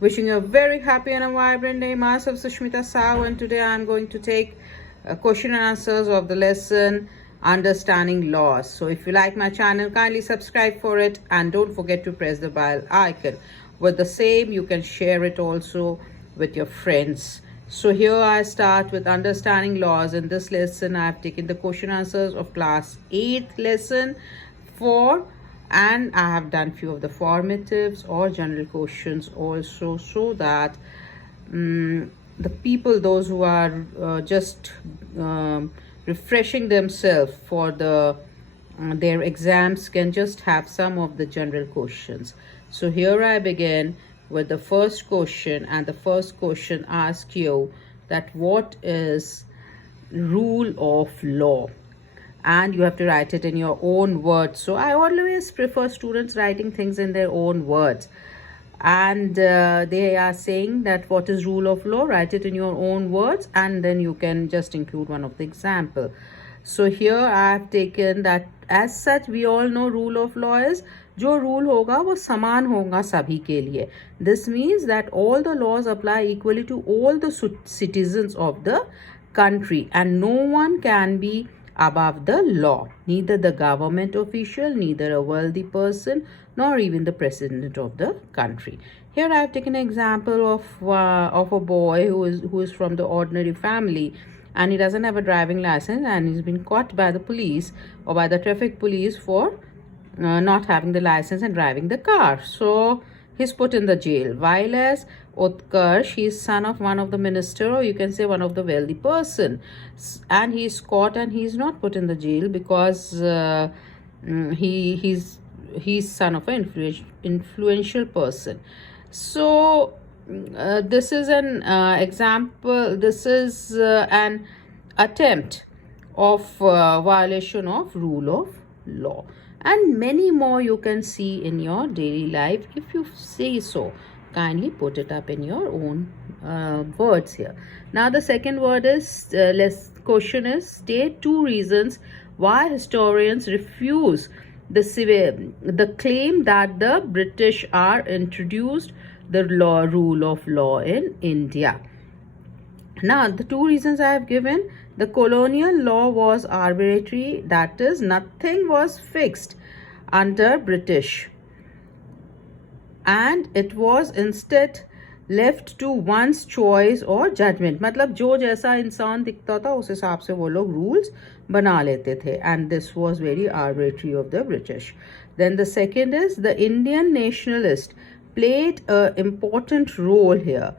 Wishing you a very happy and a vibrant day. Myself Sushmita Sao, and today I am going to take question and answers of the lesson Understanding Laws. So if you like my channel, kindly subscribe for it and don't forget to press the bell icon. With the same, you can share it also with your friends. So here I start with understanding laws. In this lesson, I have taken the question answers of class 8th lesson 4, and I have done few of the formatives or general questions also, so that the people, those who are just refreshing themselves for their exams, can just have some of the general questions. So here I begin with the first question, and the first question asks you that what is rule of law, and you have to write it in your own words. So I always prefer students writing things in their own words, and they are saying that what is rule of law, write it in your own words, and then you can just include one of the example. So here I have taken that, as such we all know rule of law is जो rule होगा वो समान होगा सभी के लिए. This means that all the laws apply equally to all the citizens of the country, and no one can be above the law, neither the government official, neither a wealthy person, nor even the president of the country. Here I have taken an example of a boy who is from the ordinary family, and he doesn't have a driving license, and he's been caught by the police or by the traffic police for not having the license and driving the car. So he's put in the jail. While as Utkarsh, he is son of one of the minister, or you can say one of the wealthy person, and he's caught and he's not put in the jail because he's son of an influential person. So this is an example. This is an attempt of violation of rule of law, and many more you can see in your daily life if you say so. Kindly put it up in your own words here. Now the second word is question is, state 2 reasons why historians refuse the claim that the British are introduced the rule of law in India. Now the 2 reasons I have given: the colonial law was arbitrary, that is, nothing was fixed under British, and it was instead left to one's choice or judgment. मतलब जो जैसा इंसान दिखता था उस हिसाब से वो लोग rules बना लेते थे, and this was very arbitrary of the British. Then the second is, the Indian nationalist played an important role here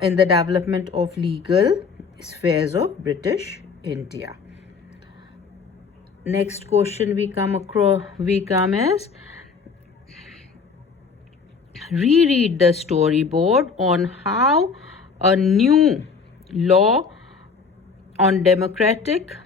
in the development of legal spheres of British India. Next question we come is, reread the storyboard on how a new law on domestic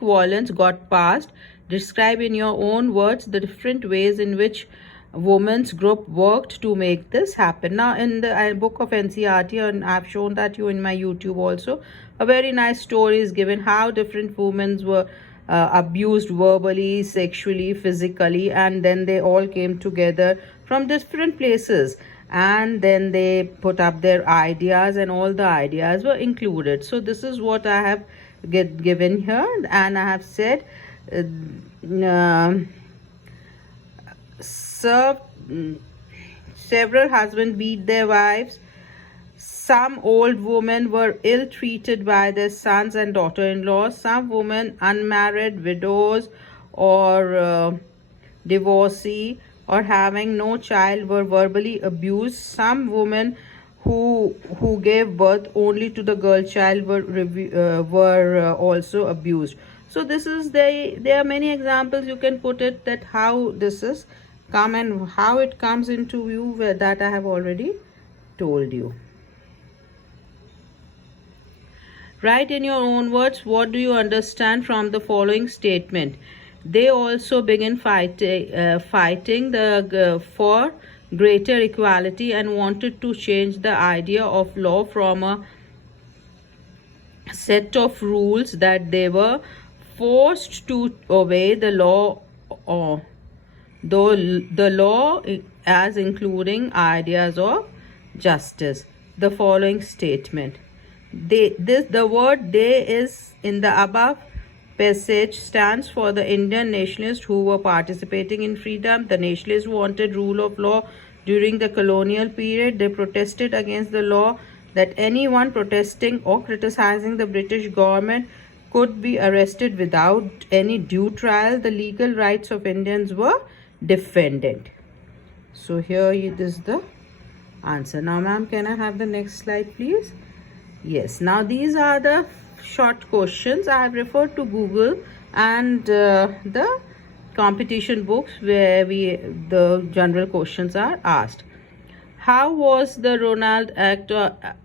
violence got passed. Describe in your own words the different ways in which women's group worked to make this happen. Now in the book of NCERT, and I've shown that you in my YouTube also, a very nice story is given how different women were abused verbally, sexually, physically, and then they all came together from different places, and then they put up their ideas, and all the ideas were included. So this is what I have given here, and I have said several husbands beat their wives. Some old women were ill-treated by their sons and daughter-in-laws. Some women, unmarried, widows, or divorcee, or having no child, were verbally abused. Some women who gave birth only to the girl child were also abused. So this is there are many examples you can put it, that how this is come and how it comes into view, that I have already told you. Write in your own words, what do you understand from the following statement? They also begin fighting for greater equality and wanted to change the idea of law from a set of rules that they were forced to obey the law though the law as including ideas of justice. The following statement. The word "they" is in the above passage stands for the Indian nationalists who were participating in freedom. The nationalists wanted rule of law during the colonial period. They protested against the law that anyone protesting or criticizing the British government could be arrested without any due trial. The legal rights of Indians were defended. So here it is the answer. Now, ma'am, can I have the next slide, please? Yes. Now, these are the short questions. I have referred to Google and the competition books where the general questions are asked. How was the Ronald Act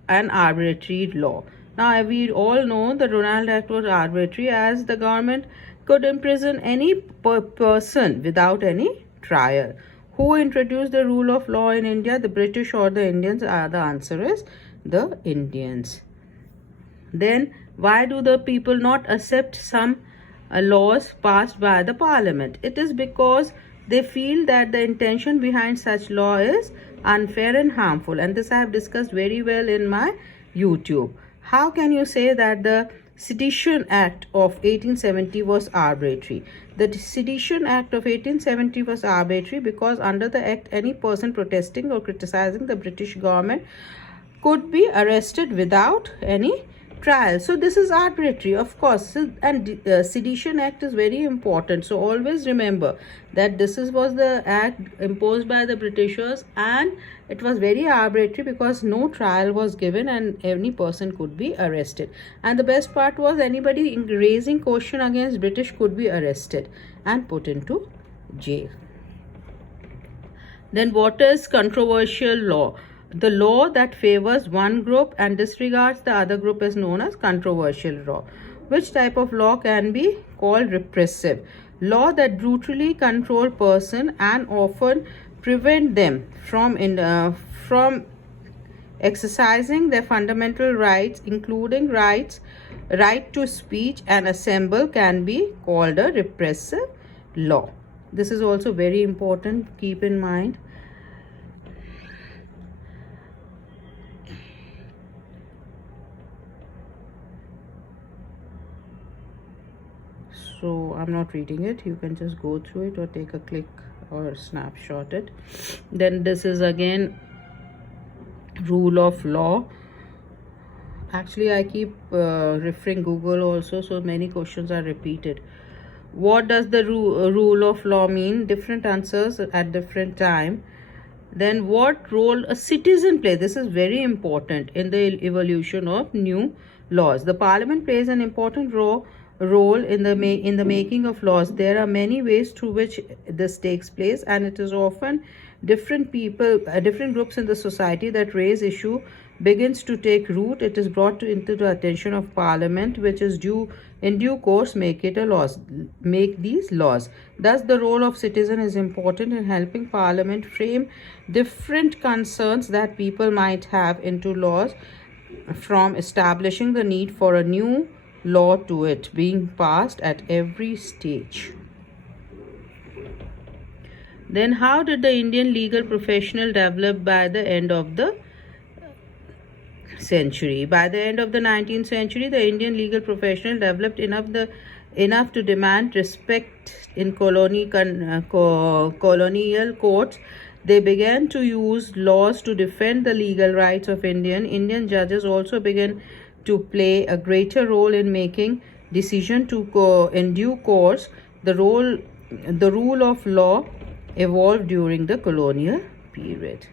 an arbitrary law? Now, we all know the Ronald Act was arbitrary as the government could imprison any person without any trial. Who introduced the rule of law in India, the British or the Indians? The answer is the Indians. Then, why do the people not accept some laws passed by the parliament? It is because they feel that the intention behind such law is unfair and harmful, and this I have discussed very well in my YouTube. How can you say that the Sedition Act of 1870 was arbitrary? The Sedition Act of 1870 was arbitrary because under the act any person protesting or criticizing the British government could be arrested without any trial. So this is arbitrary, of course, and Sedition Act is very important. So always remember that this was the act imposed by the Britishers, and it was very arbitrary because no trial was given and any person could be arrested. And the best part was anybody raising question against British could be arrested and put into jail. Then what is controversial law? The law that favors one group and disregards the other group is known as controversial law. Which type of law can be called repressive? Law that brutally control person and often prevent them from exercising their fundamental rights, including right to speech and assemble, can be called a repressive law. This is also very important. Keep in mind. So I'm not reading it. You can just go through it or take a click or snapshot it. Then this is again rule of law. Actually, I keep referring Google also, so many questions are repeated. What does the rule of law mean? Different answers at different time. Then what role a citizen plays? This is very important in the evolution of new laws. The parliament plays an important role in the making of laws. There are many ways through which this takes place, and it is often different people, different groups in the society that raise issue begins to take root. It is brought into the attention of parliament, which is in due course make these laws. Thus the role of citizen is important in helping parliament frame different concerns that people might have into laws, from establishing the need for a new law to it being passed at every stage. Then how did the Indian legal professional develop by the end of the century? By the end of the 19th century, the Indian legal professional developed enough to demand respect in colonial courts. They began to use laws to defend the legal rights of Indian judges also began to play a greater role in making decision in due course. The rule of law evolved during the colonial period.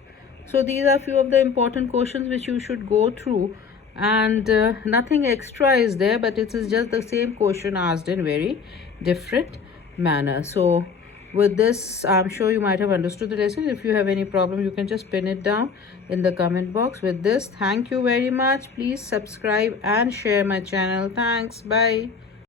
So these are few of the important questions which you should go through, and nothing extra is there, but it is just the same question asked in very different manner. So with this, I'm sure you might have understood the lesson. If you have any problem, you can just pin it down in the comment box. With this, thank you very much. Please subscribe and share my channel. Thanks. Bye.